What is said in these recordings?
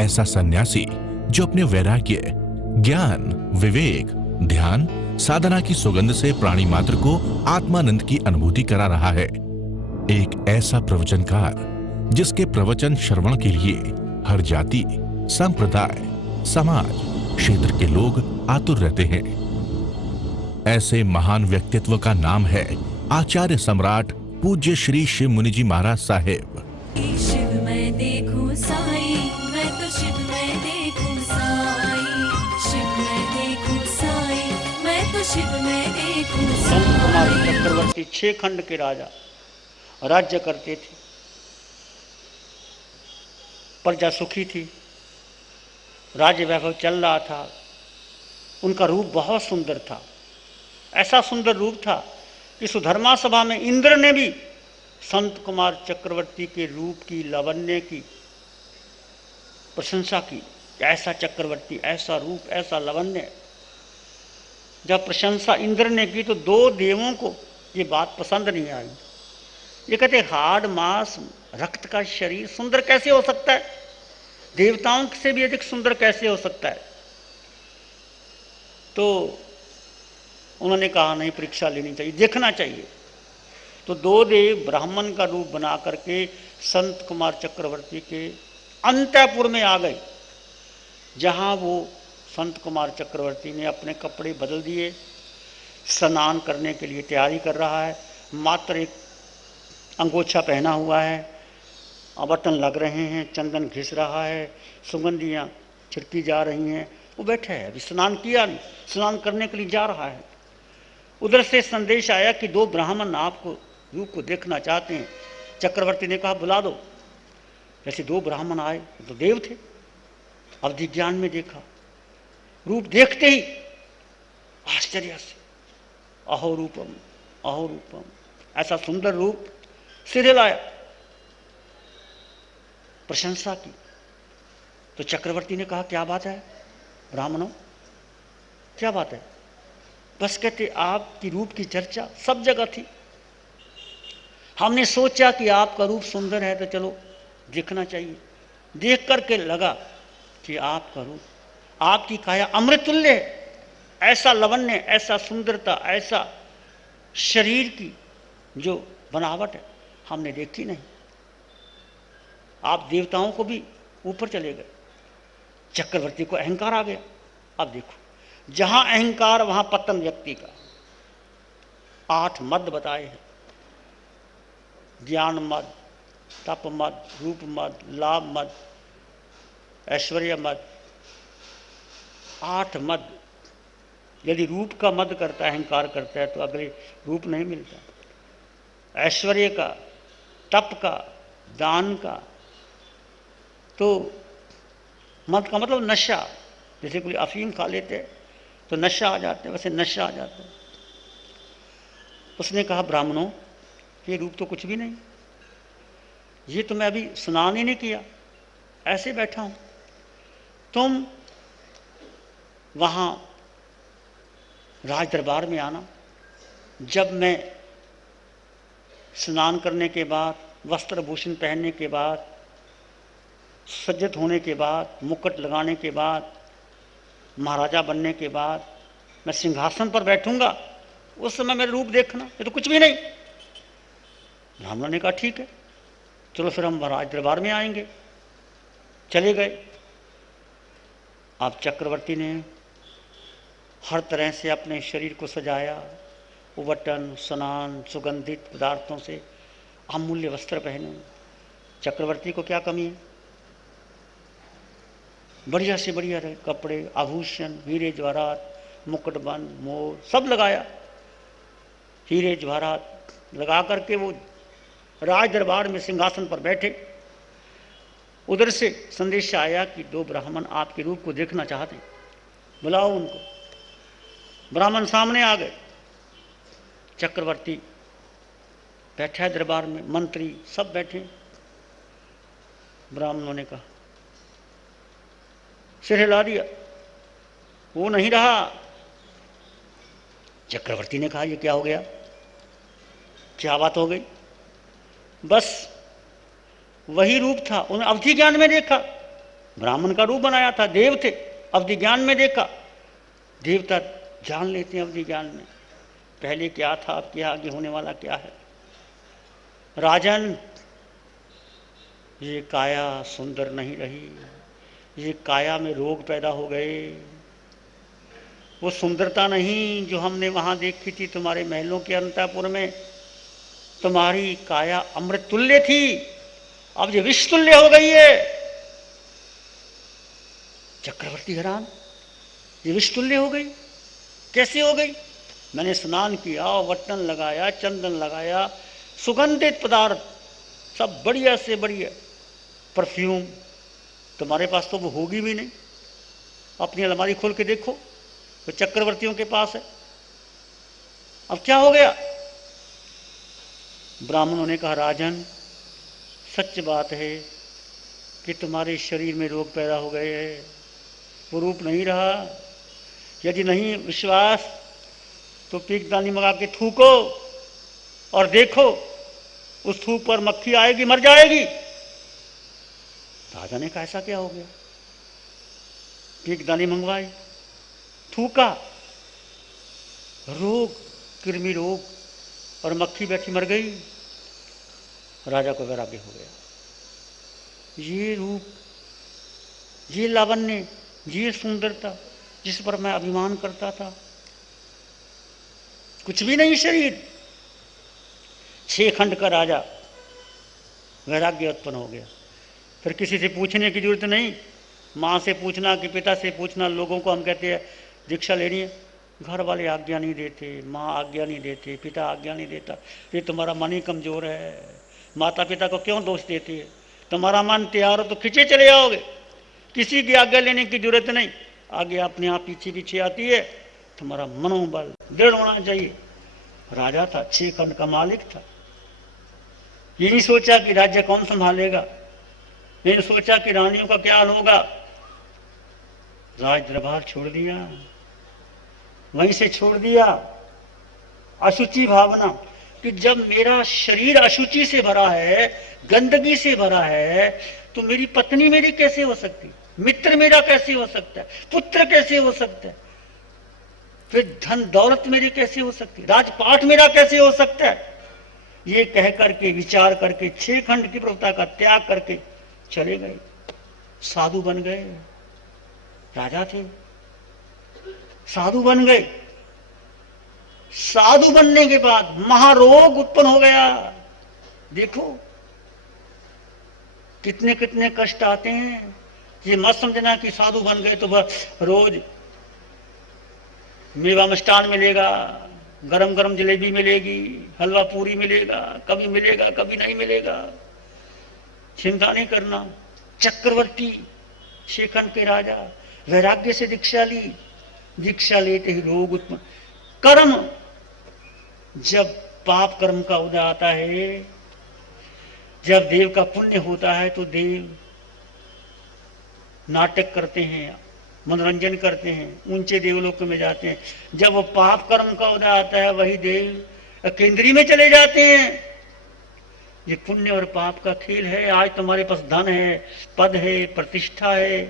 ऐसा सन्यासी जो अपने वैराग्य, ज्ञान, विवेक, ध्यान, साधना की सुगंध से प्राणी मात्र को आत्मानंद की अनुभूति करा रहा है। एक ऐसा प्रवचनकार जिसके प्रवचन श्रवण के लिए हर जाति, संप्रदाय, समाज, क्षेत्र के लोग आतुर रहते हैं। ऐसे महान व्यक्तित्व का नाम है आचार्य सम्राट पूज्य श्री शिव मुनि जी महाराज साहेब। शिव मैं देखूं साई, मैं तो शिव में देखूं साई, शिव मैं देखूं साई, मैं तो शिव में देखूं संत कुमार साई। चक्रवर्ती 6 खंड के राजा राज्य करते थे। प्रजा सुखी थी, राज्य वैभव चल रहा था। उनका रूप बहुत सुंदर था। ऐसा सुंदर रूप था कि सुधर्मा सभा में इंद्र ने भी संत कुमार चक्रवर्ती के रूप की, लावण्य की प्रशंसा की। ऐसा चक्रवर्ती, ऐसा रूप, ऐसा लावण्य। जब प्रशंसा इंद्र ने की तो 2 देवों को ये बात पसंद नहीं आई। ये कहते हाड़ मांस रक्त का शरीर सुंदर कैसे हो सकता है? देवताओं से भी अधिक सुंदर कैसे हो सकता है? तो उन्होंने कहा नहीं, परीक्षा लेनी चाहिए, देखना चाहिए। तो 2 देव ब्राह्मण का रूप बना करके संत कुमार चक्रवर्ती के अंतःपुर में आ गए, जहां वो संत कुमार चक्रवर्ती ने अपने कपड़े बदल दिए, स्नान करने के लिए तैयारी कर रहा है। मात्र एक अंगोछा पहना हुआ है, बटन लग रहे हैं, चंदन घिस रहा है, सुगंधियाँ छिड़की जा रही हैं। वो बैठा है, अभी स्नान किया नहीं, स्नान करने के लिए जा रहा है। उधर से संदेश आया कि 2 ब्राह्मण आपको रूप को देखना चाहते हैं। चक्रवर्ती ने कहा बुला दो। जैसे 2 ब्राह्मण आए तो देव थे। अवधि ज्ञान में देखा, रूप देखते ही आश्चर्य से अहो रूपम, अहो रूपम, ऐसा सुंदर रूप सिरे लाया, प्रशंसा की। तो चक्रवर्ती ने कहा क्या बात है ब्राह्मणों, क्या बात है? बस कहते आपकी रूप की चर्चा सब जगह थी, हमने सोचा कि आपका रूप सुंदर है तो चलो देखना चाहिए। देख करके लगा कि आपका रूप, आपकी काया अमृत तुल्य है। ऐसा लावण्य, ऐसा सुंदरता, ऐसा शरीर की जो बनावट है हमने देखी नहीं। आप देवताओं को भी ऊपर चले गए। चक्रवर्ती को अहंकार आ गया। अब देखो, जहां अहंकार वहां पतन व्यक्ति का। 8 मद बताए हैं, ज्ञान मद, तप मद, रूप मद, लाभ मद, ऐश्वर्य मद। 8 मद। यदि रूप का मद करता है, अहंकार करता है, तो अगले रूप नहीं मिलता। ऐश्वर्य का, तप का, दान का, तो मद का मतलब नशा। जैसे कोई अफीम खा लेते तो नशा आ जाता है, वैसे नशा आ जाता है। उसने कहा ब्राह्मणों, ये रूप तो कुछ भी नहीं, ये तो मैं अभी स्नान ही नहीं किया, ऐसे बैठा हूं। तुम वहां राज दरबार में आना, जब मैं स्नान करने के बाद, वस्त्र भूषण पहनने के बाद, सज्जित होने के बाद, मुकुट लगाने के बाद, महाराजा बनने के बाद मैं सिंहासन पर बैठूंगा, उस समय मेरा रूप देखना। ये तो कुछ भी नहीं। ब्राह्मण ने कहा ठीक है, चलो फिर हम राज दरबार में आएंगे। चले गए। अब चक्रवर्ती ने हर तरह से अपने शरीर को सजाया, उबटन, स्नान, सुगंधित पदार्थों से अमूल्य वस्त्र पहने। चक्रवर्ती को क्या कमी है? बढ़िया से बढ़िया रहे कपड़े, आभूषण, हीरे जवाहरात, मुकुटबंद, मोर सब लगाया। हीरे जवाहरात लगा करके वो राज दरबार में सिंहासन पर बैठे। उधर से संदेश आया कि 2 ब्राह्मण आपके रूप को देखना चाहते हैं, बुलाओ उनको। ब्राह्मण सामने आ गए। चक्रवर्ती बैठा है दरबार में, मंत्री सब बैठे। ब्राह्मणों ने कहा, सिर हिला दिया, वो नहीं रहा। चक्रवर्ती ने कहा ये क्या हो गया, क्या बात हो गई? बस वही रूप था, उन्हें अवधि ज्ञान में देखा। ब्राह्मण का रूप बनाया था, देव थे, अवधि ज्ञान में देखा। देवता जान लेते हैं अवधि ज्ञान में पहले क्या था, अब क्या, आगे होने वाला क्या है। राजन, ये काया सुंदर नहीं रही, ये काया में रोग पैदा हो गए। वो सुंदरता नहीं जो हमने वहां देखी थी तुम्हारे महलों के अंतःपुर में। तुम्हारी काया अमृत तुल्य थी, अब ये विष तुल्य हो गई है। चक्रवर्ती हैरान, ये विष तुल्य हो गई, कैसे हो गई? मैंने स्नान किया, वट्टन लगाया, चंदन लगाया, सुगंधित पदार्थ सब बढ़िया से बढ़िया, परफ्यूम। तुम्हारे पास तो वो होगी भी नहीं। अपनी अलमारी खोल के देखो, तो चक्रवर्तियों के पास है। अब क्या हो गया? ब्राह्मणों ने कहा, राजन सच बात है कि तुम्हारे शरीर में रोग पैदा हो गए हैं, वो रूप नहीं रहा। यदि नहीं विश्वास तो पीकदानी मंगा के थूको और देखो, उस थूक पर मक्खी आएगी, मर जाएगी। राजा ने कहा, ऐसा क्या हो गया? पीकदानी मंगवाई, थूका, रोग, कृमि रोग, और मक्खी बैठी मर गई। राजा को वैराग्य हो गया। ये रूप, ये लावण्य, ये सुंदरता जिस पर मैं अभिमान करता था, कुछ भी नहीं शरीर। 6 खंड का राजा, वैराग्य उत्पन्न हो गया। फिर किसी से पूछने की जरूरत नहीं, माँ से पूछना कि पिता से पूछना। लोगों को हम कहते हैं दीक्षा लेनी है, घर वाले आज्ञा नहीं देते, माँ आज्ञा नहीं देते, पिता आज्ञा नहीं देता। ये तुम्हारा मन ही कमजोर है। माता पिता को क्यों दोष देती है? तुम्हारा मन तैयार हो तो खींचे चले जाओगे, किसी की आज्ञा लेने की जरूरत नहीं। आज्ञा अपने आप पीछे पीछे आती है। तुम्हारा मनोबल दृढ़ होना चाहिए। राजा था, 6 खंड का मालिक था। ये नहीं सोचा कि राज्य कौन संभालेगा, नहीं सोचा कि रानियों का क्या हाल होगा। राज दरबार छोड़ दिया, वहीं से छोड़ दिया। अशुचि भावना कि जब मेरा शरीर अशुचि से भरा है, गंदगी से भरा है, तो मेरी पत्नी मेरी कैसे हो सकती, मित्र मेरा कैसे हो सकता है, पुत्र कैसे हो सकता है, फिर धन दौलत मेरी कैसे हो सकती, राजपाट मेरा कैसे हो सकता है। ये कह करके, विचार करके 6 खंड की प्रभुता का त्याग करके चले गए, साधु बन गए। राजा थे, साधु बन गए। साधु बनने के बाद महारोग उत्पन्न हो गया। देखो कितने कितने कष्ट आते हैं। ये मत समझना कि साधु बन गए तो बस रोज मेवा मिष्ठान मिलेगा, गरम गरम जलेबी मिलेगी, हलवा पूरी मिलेगा, कभी मिलेगा कभी नहीं मिलेगा। चिंता नहीं करना। चक्रवर्ती, 6 खंड के राजा, वैराग्य से दीक्षा ली। दीक्षा लेते ही रोग उत्पन्न। कर्म, जब पाप कर्म का उदय आता है, जब देव का पुण्य होता है तो देव नाटक करते हैं, मनोरंजन करते हैं, ऊंचे देवलोक में जाते हैं। जब वो पाप कर्म का उदय आता है, वही देव केंद्रीय में चले जाते हैं। ये पुण्य और पाप का खेल है। आज तुम्हारे पास धन है, पद है, प्रतिष्ठा है,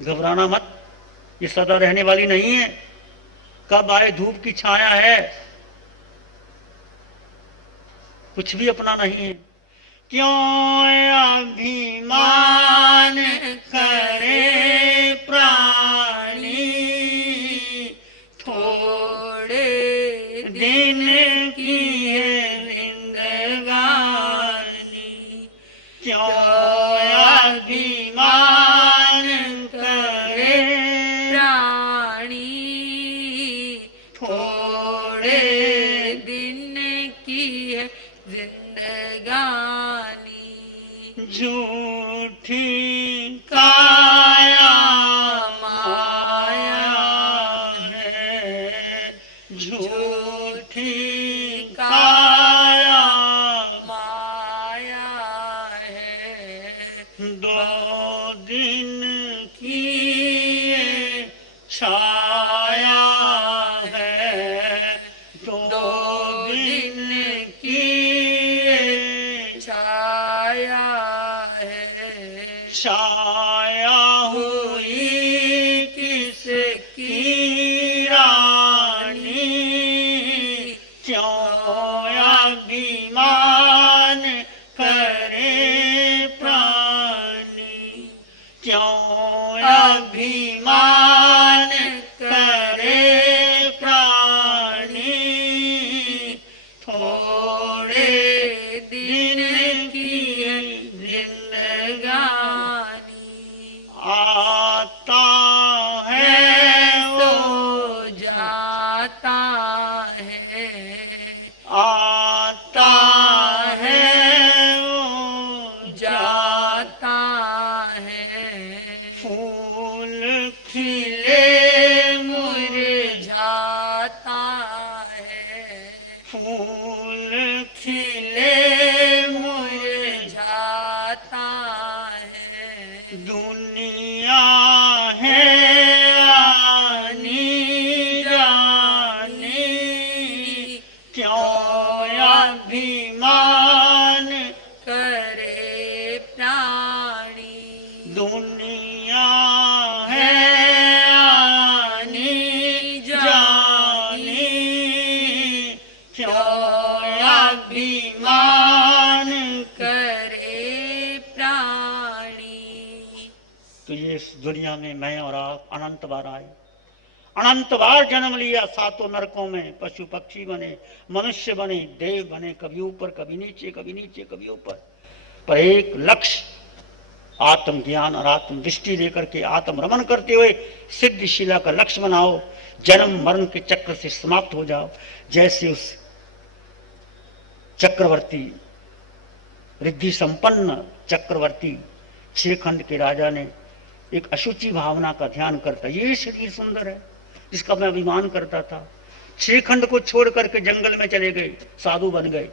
घबराना मत, ये सदा रहने वाली नहीं है। कब आए धूप की छाया है, कुछ भी अपना नहीं है। क्यों अभिमान करे प्राणी, थोड़े दिन की है जिंदगानी। क्यों अभिमान करे प्राणी, थोड़े दिन की है जिंदगानी। झूठी काया माया है, झूठी काया माया है। 2 दिन की ये छाया है, 2 दिन की ये छाया है। छाया जाता है, आता है वो जाता है, फूल खिले मुरझाता है, फूल खिले मुरझाता है, दुनिया है आनी जानी, क्यों अभिमान करे प्राणी, दुनिया है आनी जानी, क्यों अभिमान करे प्राणी। तो ये इस दुनिया में मैं और आप अनंत बार आए, अनंत बार जन्म लिया, सातों नरकों में पशु पक्षी बने, मनुष्य बने, देव बने, कभी ऊपर कभी नीचे, कभी नीचे कभी ऊपर, पर एक लक्ष्य आत्मज्ञान और आत्म दृष्टि लेकर के आत्म रमन करते हुए सिद्धिशिला का लक्ष्य बनाओ, जन्म मरण के चक्र से समाप्त हो जाओ। जैसे उस चक्रवर्ती रिद्धि संपन्न चक्रवर्ती छेखंड के राजा ने एक अशुचि भावना का ध्यान करता, ये शरीर सुंदर है जिसका मैं अभिमान करता था, छेखंड को छोड़ करके जंगल में चले गए, साधु बन गए,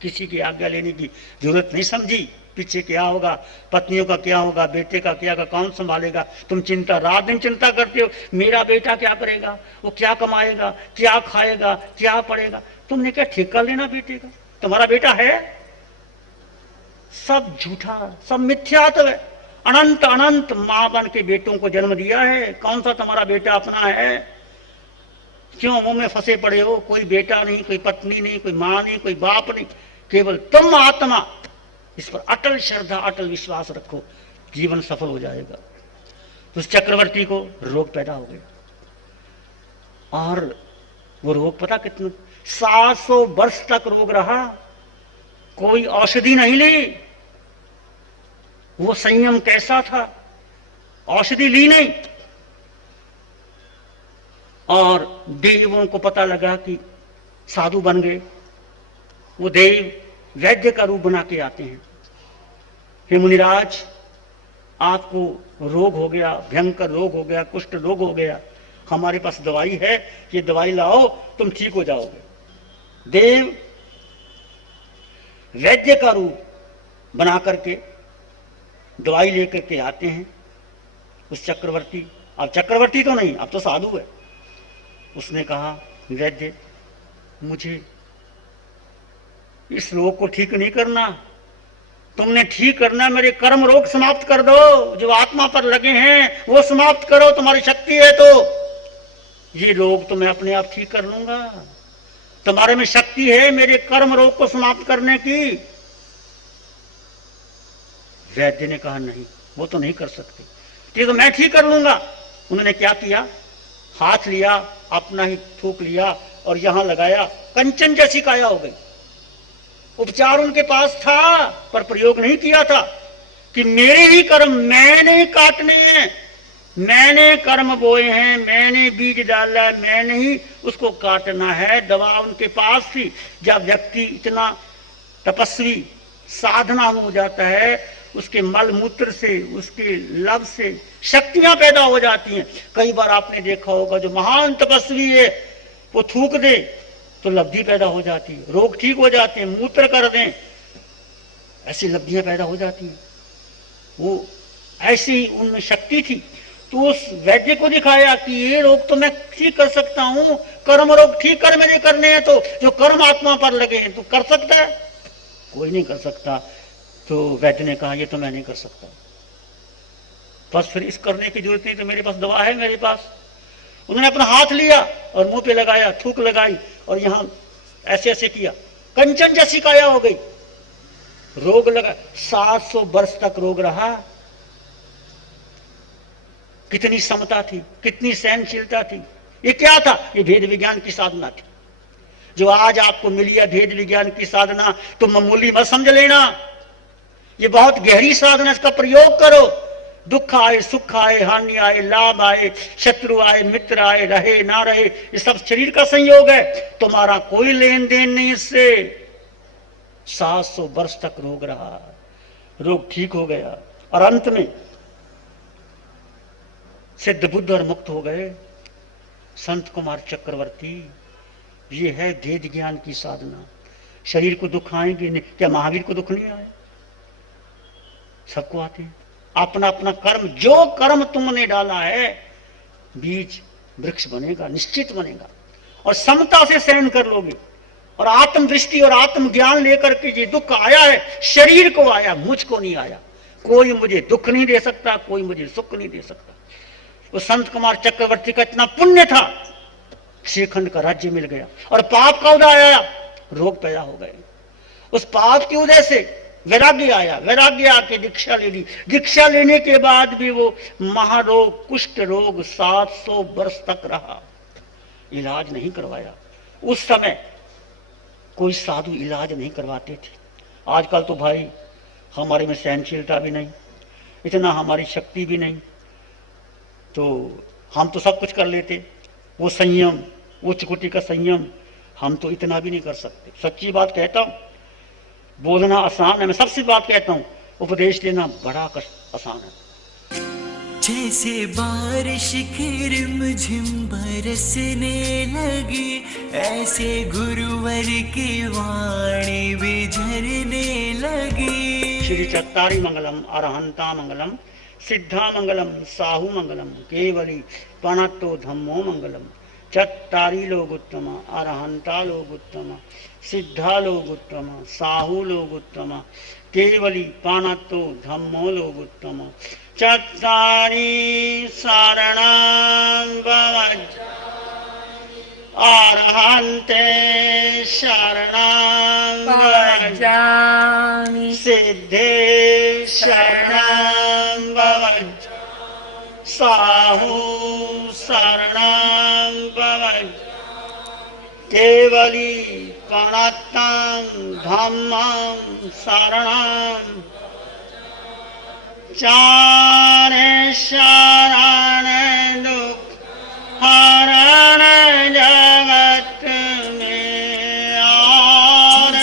किसी की आज्ञा लेने की जरूरत नहीं समझी, पीछे क्या होगा, पत्नियों का क्या होगा, बेटे का क्या होगा, कौन संभालेगा, तुम चिंता रात दिन चिंता करते हो, मेरा बेटा क्या करेगा, वो क्या कमाएगा, क्या खाएगा, क्या पढ़ेगा। तुमने क्या ठेका लेना बेटे का, तुम्हारा बेटा है, सब झूठा, सब मिथ्यात्व है। अनंत अनंत मां बन के बेटों को जन्म दिया है, कौन सा तुम्हारा बेटा अपना है, क्यों मुंह में फंसे पड़े हो, कोई बेटा नहीं, कोई पत्नी नहीं, कोई मां नहीं, कोई बाप नहीं, केवल तुम आत्मा, इस पर अटल श्रद्धा अटल विश्वास रखो, जीवन सफल हो जाएगा। तो उस चक्रवर्ती को रोग पैदा हो गया, और वो रोग पता कितना, 700 वर्ष तक रोग रहा, कोई औषधि नहीं ली। वो संयम कैसा था, औषधि ली नहीं, और देवों को पता लगा कि साधु बन गए, वो देव वैद्य का रूप बना के आते हैं, हे मुनिराज आपको रोग हो गया, भयंकर रोग हो गया, कुष्ठ रोग हो गया, हमारे पास दवाई है, ये दवाई लाओ तुम ठीक हो जाओगे। देव वैद्य का रूप बना करके दवाई लेकर के आते हैं उस चक्रवर्ती, अब चक्रवर्ती तो नहीं, अब तो साधु है। उसने कहा वैद्य मुझे इस रोग को ठीक नहीं करना, तुमने ठीक करना, मेरे कर्म रोग समाप्त कर दो, जो आत्मा पर लगे हैं वो समाप्त करो, तुम्हारी शक्ति है तो ये रोग तो मैं अपने आप ठीक कर लूंगा, तुम्हारे में शक्ति है मेरे कर्म रोग को समाप्त करने की। वैद्य ने कहा नहीं, वो तो नहीं कर सकते, ये तो मैं ठीक कर लूंगा। उन्होंने क्या किया, हाथ लिया, अपना ही थूक लिया और यहां लगाया, कंचन जैसी काया हो गई। उपचार उनके पास था पर प्रयोग नहीं किया था कि मेरे ही कर्म मैंने काटने हैं, मैंने कर्म बोए हैं, मैंने बीज डाला है, मैंने ही उसको काटना है। दवा उनके पास थी। जब व्यक्ति इतना तपस्वी साधना हो जाता है, उसके मल मूत्र से, उसके लब से शक्तियां पैदा हो जाती हैं। कई बार आपने देखा होगा जो महान तपस्वी है वो थूक दे तो लब्धि पैदा हो जाती है, रोग ठीक हो जाते हैं, मूत्र कर दें ऐसी लब्धियां पैदा हो जाती हैं। वो ऐसी उनमें शक्ति थी, तो उस वैद्य को दिखाया कि ये रोग तो मैं ठीक कर सकता हूं, कर्म रोग ठीक कर मेरे करने हैं, तो जो कर्म आत्मा पर लगे हैं तो कर सकता है, कोई नहीं कर सकता। तो वैद्य ने कहा ये तो मैं नहीं कर सकता, बस फिर इस करने की जरूरत नहीं, तो मेरे पास दवा है मेरे पास। उन्होंने अपना हाथ लिया और मुंह पे लगाया, थूक लगाई और यहां ऐसे ऐसे किया, कंचन जैसी काया हो गई, रोग लगा। 700 वर्ष तक रोग रहा। कितनी समता थी, कितनी सहनशीलता थी। ये क्या था, ये भेद विज्ञान की साधना थी। जो आज आपको मिली है भेद विज्ञान की साधना, तो मामूली मत समझ लेना, ये बहुत गहरी साधना, इसका प्रयोग करो। दुख आए, सुख आए, हानि आए, लाभ आए, शत्रु आए, मित्र आए, रहे ना रहे, ये सब शरीर का संयोग है। तुम्हारा कोई लेन देन नहीं इससे। 700 वर्ष तक रोग रहा, रोग ठीक हो गया और अंत में सिद्ध बुद्ध और मुक्त हो गए। संत कुमार चक्रवर्ती, ये है भेद ज्ञान की साधना। शरीर को दुख आएंगे नहीं, क्या महावीर को दुख नहीं आए? सबको आते हैं। अपना अपना कर्म, जो कर्म तुमने डाला है, बीज वृक्ष बनेगा, निश्चित बनेगा। और समता से सहन कर लोगे और आत्मदृष्टि और आत्मज्ञान लेकर के ये दुख आया है, शरीर को आया, मुझको नहीं आया। कोई मुझे दुख नहीं दे सकता, कोई मुझे सुख नहीं दे सकता। वो संत कुमार चक्रवर्ती का इतना पुण्य था, श्रीखंड का राज्य मिल गया। और पाप का उदय आया, रोग पैदा हो गए। उस पाप की वजह से वैराग्य आया, वैराग्य आके दीक्षा ले ली। दीक्षा लेने के बाद भी वो महारोग, कुष्ठ रोग 700 वर्ष तक रहा, इलाज नहीं करवाया। उस समय कोई साधु इलाज नहीं करवाते थे। आजकल तो भाई हमारे में सहनशीलता भी नहीं, इतना हमारी शक्ति भी नहीं, तो हम तो सब कुछ कर लेते। वो संयम, उच्च कोटि का संयम, हम तो इतना भी नहीं कर सकते। सच्ची बात कहता हूं, बोलना आसान है, मैं सबसे बात कहता हूं, उपदेश देना बड़ा कष्ट आसान है। जैसे बारिश की रिमझिम बरसने लगी, ऐसे गुरुवर की वाणी भी झरने लगी। श्री चत्तारी मंगलम, अरहंता मंगलम, सिद्धा मंगलम, साहू मंगलम, केवली पणत्तो धम्मो मंगलम। चत्तारी लोग उत्तम, अरहंता लोग उत्तम, सिद्धा लोग उत्तम, साहू लोग उत्तम, केवली पाणत्तो धम्मो लोग उत्तम। चत्तारी शरणं भवज, अरहन्ते शरणं भवज, सिद्धे शरणं भवज, साहू शरणं भवज, केवली प्रणतं धम्मं शरणं। चारे शरण दुख हरण जगत में और